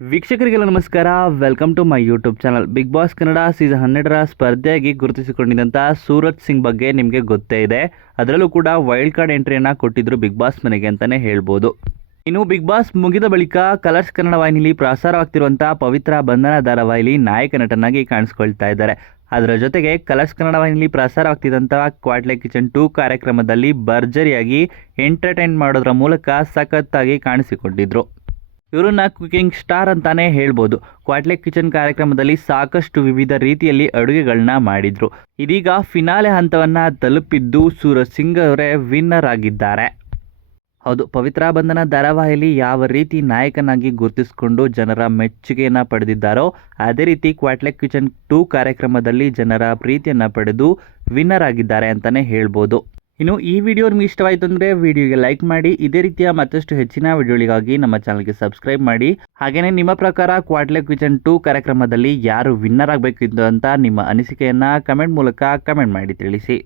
ವೀಕ್ಷಕರಿಗೆಲ್ಲ ನಮಸ್ಕಾರ. Welcome to my YouTube channel. Bigg Boss Kannada season 12ರ ಸ್ಪರ್ಧೆಯಾಗಿ ಗುರುತಿಸಿಕೊಂಡಿದ್ದಂಥ ಸೂರಜ್ ಸಿಂಗ್ ಬಗ್ಗೆ ನಿಮಗೆ ಗೊತ್ತೇ ಇದೆ. ಅದರಲ್ಲೂ ಕೂಡ ವೈಲ್ಡ್ ಕಾರ್ಡ್ ಎಂಟ್ರಿಯನ್ನು ಕೊಟ್ಟಿದ್ರು ಬಿಗ್ ಬಾಸ್ ಮನೆಗೆ ಅಂತಲೇ ಹೇಳ್ಬೋದು. ಇನ್ನು ಬಿಗ್ ಬಾಸ್ ಮುಗಿದ ಬಳಿಕ ಕಲರ್ಸ್ ಕನ್ನಡ ವಾಹಿನಿಯಲ್ಲಿ ಪ್ರಸಾರವಾಗ್ತಿರುವಂಥ ಪವಿತ್ರ ಬಂಧನ ಧಾರಾವಾಹಿಲಿ ನಾಯಕ ನಟನಾಗಿ ಕಾಣಿಸ್ಕೊಳ್ತಾ ಇದ್ದಾರೆ. ಅದರ ಜೊತೆಗೆ ಕಲರ್ಸ್ ಕನ್ನಡ ವಾಹಿನಿಯಲ್ಲಿ ಪ್ರಸಾರವಾಗ್ತಿದ್ದಂಥ ಕ್ವಾಟ್ಲೆ ಕಿಚನ್ 2 ಕಾರ್ಯಕ್ರಮದಲ್ಲಿ ಭರ್ಜರಿಯಾಗಿ ಎಂಟರ್ಟೈನ್ ಮಾಡೋದ್ರ ಮೂಲಕ ಸಖತ್ತಾಗಿ ಕಾಣಿಸಿಕೊಂಡಿದ್ರು. ಇವರನ್ನ ಕುಕಿಂಗ್ ಸ್ಟಾರ್ ಅಂತಾನೆ ಹೇಳ್ಬೋದು. ಕ್ವಾಟ್ಲೆ ಕಿಚನ್ ಕಾರ್ಯಕ್ರಮದಲ್ಲಿ ಸಾಕಷ್ಟು ವಿವಿಧ ರೀತಿಯಲ್ಲಿ ಅಡುಗೆಗಳನ್ನ ಮಾಡಿದ್ರು. ಇದೀಗ ಫಿನಾಲೆ ಹಂತವನ್ನ ತಲುಪಿದ್ದು ಸೂರಜ್ ಸಿಂಗ್ ಅವರೇ ವಿನ್ನರ್ ಆಗಿದ್ದಾರೆ. ಹೌದು, ಪವಿತ್ರ ಬಂಧನ ಧಾರಾವಾಹಿಯಲ್ಲಿ ಯಾವ ರೀತಿ ನಾಯಕನಾಗಿ ಗುರುತಿಸಿಕೊಂಡು ಜನರ ಮೆಚ್ಚುಗೆಯನ್ನು ಪಡೆದಿದ್ದಾರೋ ಅದೇ ರೀತಿ ಕ್ವಾಟ್ಲೆ ಕಿಚನ್ 2 ಕಾರ್ಯಕ್ರಮದಲ್ಲಿ ಜನರ ಪ್ರೀತಿಯನ್ನು ಪಡೆದು ವಿನ್ನರ್ ಆಗಿದ್ದಾರೆ ಅಂತಲೇ ಹೇಳ್ಬೋದು. ಇನ್ನು ಈ ವಿಡಿಯೋ ನಿಮಗೆ ಇಷ್ಟವಾಯಿತು ಅಂದರೆ ವಿಡಿಯೋಗೆ ಲೈಕ್ ಮಾಡಿ. ಇದೇ ರೀತಿಯ ಮತ್ತಷ್ಟು ಹೆಚ್ಚಿನ ವಿಡಿಯೋಗಳಿಗಾಗಿ ನಮ್ಮ ಚಾನಲ್ಗೆ ಸಬ್ಸ್ಕ್ರೈಬ್ ಮಾಡಿ. ಹಾಗೆಯೇ ನಿಮ್ಮ ಪ್ರಕಾರ ಕ್ವಾಟ್ಲೆ ಕಿಚನ್ 2 ಕಾರ್ಯಕ್ರಮದಲ್ಲಿ ಯಾರು ವಿನ್ನರ್ ಆಗಬೇಕಿತ್ತು ಅಂತ ನಿಮ್ಮ ಅನಿಸಿಕೆಯನ್ನು ಕಮೆಂಟ್ ಮೂಲಕ ಕಮೆಂಟ್ ಮಾಡಿ ತಿಳಿಸಿ.